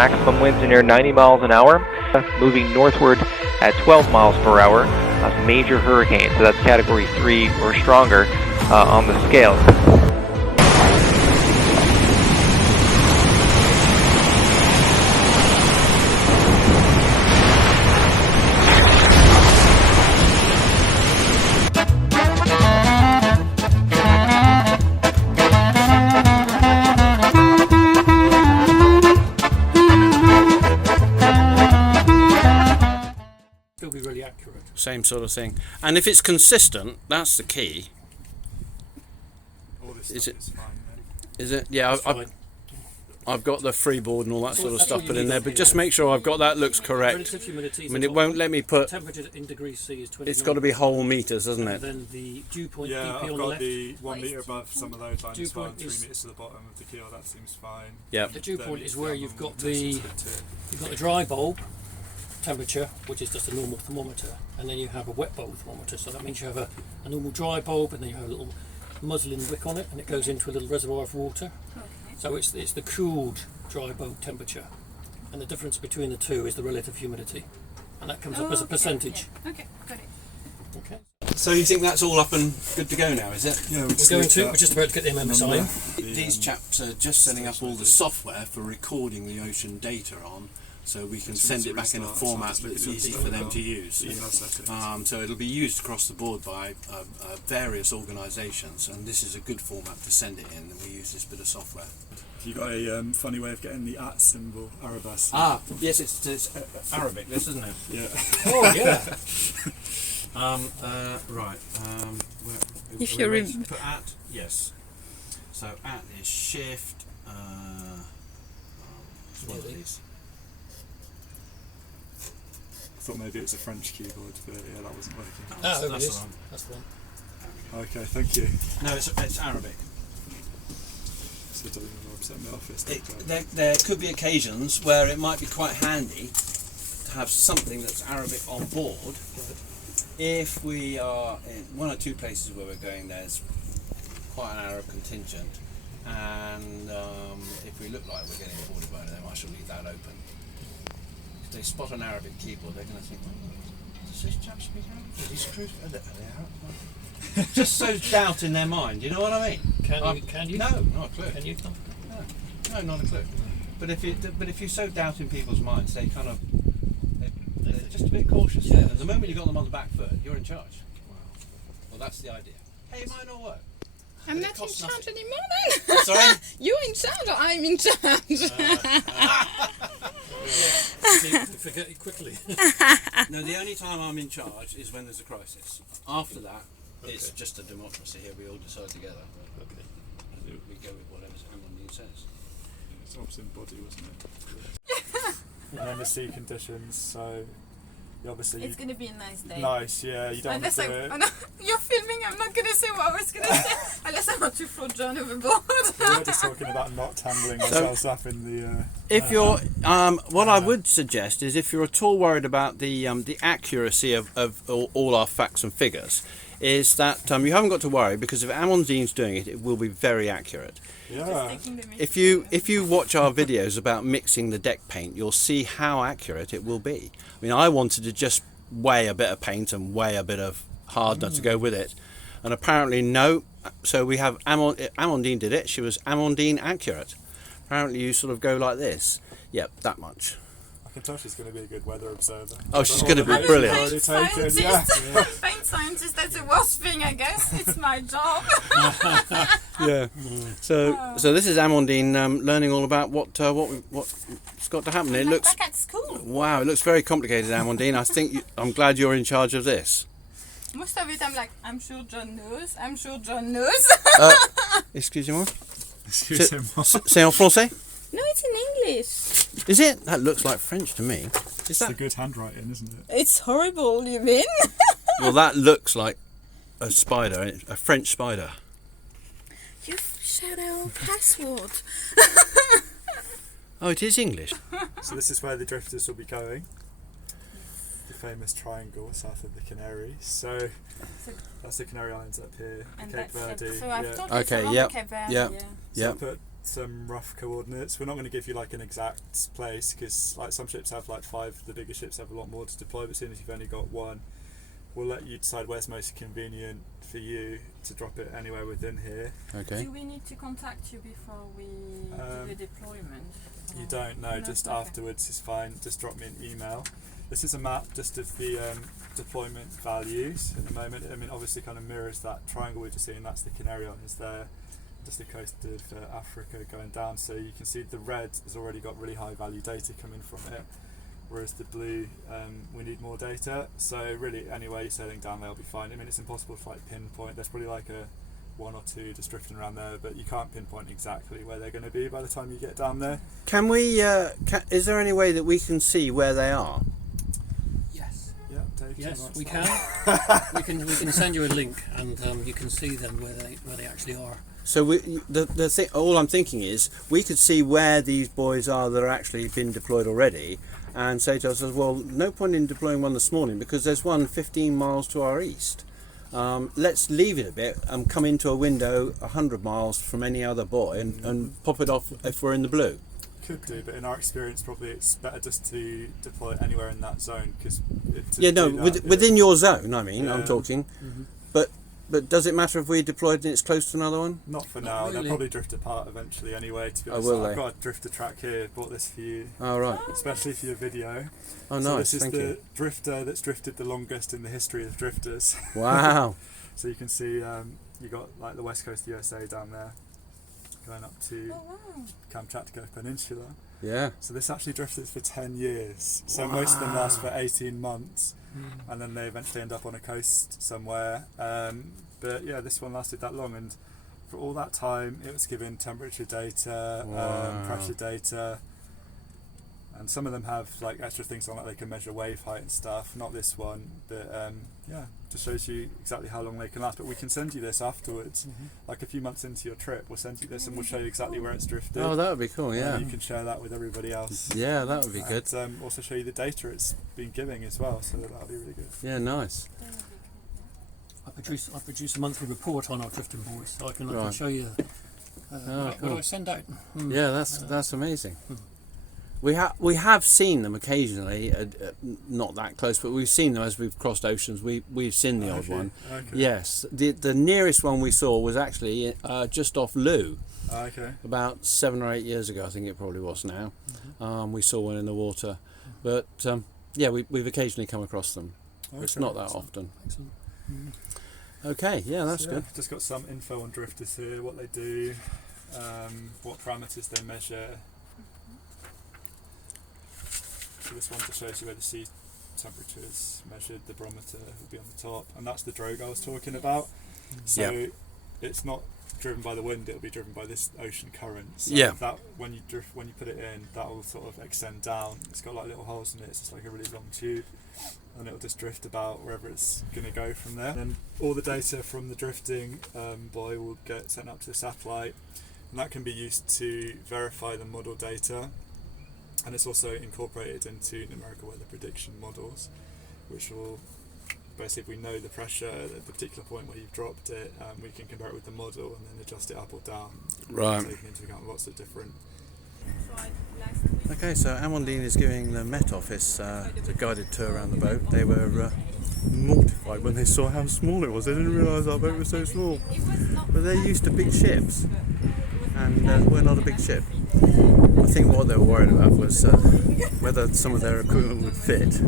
maximum winds near 90 miles an hour, moving northward at 12 miles per hour. A major hurricane, so that's category 3 or stronger on the scale. Still be really accurate. Same sort of thing. And if it's consistent, that's the key. All this Is stuff it- is fine then. Is it? Yeah, Fine. I've got the freeboard and all that sort of That's stuff all put you in need there, on but here. just make sure I've got that looks correct. Relative humidity. I mean, it won't let me put. Temperature in degrees C is 29. It's got to be whole meters, hasn't And it? then the dew point Yeah, DP I've on the got left. the 1 metre above some of those lines Dew is fine, point 3 is- metres to the bottom of the keel, that seems fine. Yeah. The dew Then point it's is where down you've on got the the tip. you've got the dry bulb temperature, which is just a normal thermometer, and then you have a wet bulb thermometer. So that means you have a normal dry bulb, and then you have a little muslin wick on it, and it goes into a little reservoir of water. So it's the cooled dry bulb temperature, and the difference between the two is the relative humidity, and that comes up as a percentage. Okay, got it. Okay. So you think that's all up and good to go now, is it? Yeah, We're just about to get the MMSI. These chaps are just setting up all the software for recording the ocean data on, so we can send it back in a format that's easy for them to use. So it'll be used across the board by various organisations, and this is a good format to send it in, and we use this bit of software. You got a funny way of getting the at symbol, Arabas. Ah, yes, it's Arabic, this, isn't it? Yeah. Oh yeah. Right. If you're in- put at, yes. So at is shift. It's one of these. I thought maybe it was a French keyboard, but yeah, that wasn't working. Ah, That's there it the is. one. That's the one. Okay, thank you. No, it's Arabic. So it doesn't even upset my office. There could be occasions where it might be quite handy to have something that's Arabic on board. If we are in one or two places where we're going, there's quite an Arab contingent, and if we look like we're getting boarded by them, I shall leave that open. If they spot an Arabic keyboard, they're going to think, does this chap speak Arabic? Is he screwed? Are they Arab? Just so doubt in their mind, you know what I mean? Can you? No, not a clue. Can you? No, not a clue. But if you so doubt in people's minds, they kind of they're just a bit cautious. Yeah. And the moment you got them on the back foot, you're in charge. Well, that's the idea. Hey, it might not work. I'm But it not in costs charge nothing. anymore then. Sorry? You're in charge or I'm in charge? You forget it quickly. No, the only time I'm in charge is when there's a crisis. After that, it's just a democracy here. We all decide together. Okay. We go with whatever Amandine says. It's opposite body, wasn't it? And then the sea conditions, so you obviously. It's gonna be a nice day. Nice, yeah, you don't want Unless to do it. you're filming, I'm not gonna say what I was gonna say. Unless I want to throw John overboard. We were just talking about not tangling ourselves up in the. If you're, what I would suggest is if you're at all worried about the accuracy of all our facts and figures, is that you haven't got to worry, because if Amandine's doing it, it will be very accurate. Yeah. If you watch our videos about mixing the deck paint, you'll see how accurate it will be. I mean, I wanted to just weigh a bit of paint and weigh a bit of hardener to go with it, and apparently no. So we have Amandine did it. She was Amandine accurate. Apparently you sort of go like this. Yep, that much. I can tell she's going to be a good weather observer. Oh, she's going to be I'm a brilliant. paint Already taken, scientist. yeah. Paint scientist, that's the worst thing, I guess. It's my job. Yeah. So this is Amandine learning all about what's got to happen. It looks back at school. wow. It looks very complicated, Amandine. I think I'm glad you're in charge of this. Most of it I'm like, I'm sure John knows. I'm sure John knows. Excusez-moi. Excusez-moi. C'est en français? No, it's in English. Is it? That looks like French to me. Is It's that? a good handwriting, isn't it? It's horrible, you mean? Well, that looks like a spider, a French spider. You've shared our password. Oh, it is English. So this is where the drifters will be going. The famous triangle south of the Canaries. So that's the Canary Islands up here, And Cape that's Verde. so I've yeah. told Okay, it's around yep, Cape Verde, yep. yeah. So Yep. I put some rough coordinates. We're not going to give you like an exact place, because like some ships have like 5, the bigger ships have a lot more to deploy, but as soon as you've only got one, we'll let you decide where's most convenient for you to drop it anywhere within here. Okay. Do we need to contact you before we do the deployment? You don't know, No, just okay. afterwards is fine. Just drop me an email. This is a map just of the deployment values at the moment. I mean, obviously kind of mirrors that triangle we're just seeing. That's the Canary Islands there, just the coast of Africa going down. So you can see the red has already got really high value data coming from it, whereas the blue, we need more data. So really, anywhere you're sailing down there will be fine. I mean, it's impossible to like pinpoint. There's probably like a 1 or 2 just drifting around there, but you can't pinpoint exactly where they're going to be by the time you get down there. Can we? Is there any way that we can see where they are? Yes. Yeah, Dave, do you Yes, want we to can. start? we can send you a link, and you can see them where they actually are. So the thing, all I'm thinking is we could see where these boys are that are actually been deployed already, and say to ourselves, well, no point in deploying one this morning because there's one 15 miles to our east. Let's leave it a bit and come into a window 100 miles from any other buoy and pop it off if we're in the blue. Could do, but in our experience, probably it's better just to deploy it anywhere in that zone, because Within your zone. I mean, I'm Yeah. talking. Mm-hmm. But does it matter if we deployed and it's close to another one? Not for Not now. They'll really. probably drift apart eventually anyway. To be Oh, honest, will I've they? got a drifter track here. Bought this for you, Oh right. especially for your video. Oh So nice. this is Thank the you. drifter that's drifted the longest in the history of drifters. Wow. So you can see you got like the west coast of the USA down there, going up to Oh wow. Kamchatka Peninsula. Yeah. So this actually drifted for 10 years. So most of them last for 18 months, and then they eventually end up on a coast somewhere. But yeah, this one lasted that long, and for all that time it was given temperature data, Wow. pressure data, and some of them have like extra things on, like they can measure wave height and stuff. Not this one, but yeah, just shows you exactly how long they can last. But we can send you this afterwards, like a few months into your trip. We'll send you this and we'll show you exactly where it's drifted. Oh, that would be cool. And Yeah. you can share that with everybody else. Yeah, that would be good. And also show you the data it's been giving as well, so that'll be really good. Yeah, nice. I produce a monthly report on our drifting boys, so I can Right. show you. What cool. do I send out? Yeah, that's amazing. We have seen them occasionally, not that close, but we've seen them as we've crossed oceans. We've seen the odd Okay, one. okay. Yes, the nearest one we saw was actually just off Loo, Okay. about 7 or 8 years ago. I think it probably was now. We saw one in the water, but yeah, we've occasionally come across them. It's Okay. not that often. Excellent. Okay, yeah, that's So, good. Just got some info on drifters here, what they do, what parameters they measure. So this one just shows you where the sea temperature is measured. The barometer will be on the top, and that's the drogue I was talking about. So Yeah. it's not driven by the wind; it'll be driven by this ocean current. So Yeah. that when you put it in, that will sort of extend down. It's got like little holes in it. It's just like a really long tube, and it'll just drift about wherever it's going to go from there. And then all the data from the drifting buoy will get sent up to the satellite, and that can be used to verify the model data. And it's also incorporated into numerical weather prediction models, which will basically, if we know the pressure at the particular point where you've dropped it, we can compare it with the model and then adjust it up or down, Right. taking into account lots of different. Okay, so Amandine is giving the Met Office the guided tour around the boat. They were mortified when they saw how small it was. They didn't realise our boat was so small. But they're used to big ships, and we're not a big ship. I think what they were worried about was whether some of their equipment would fit.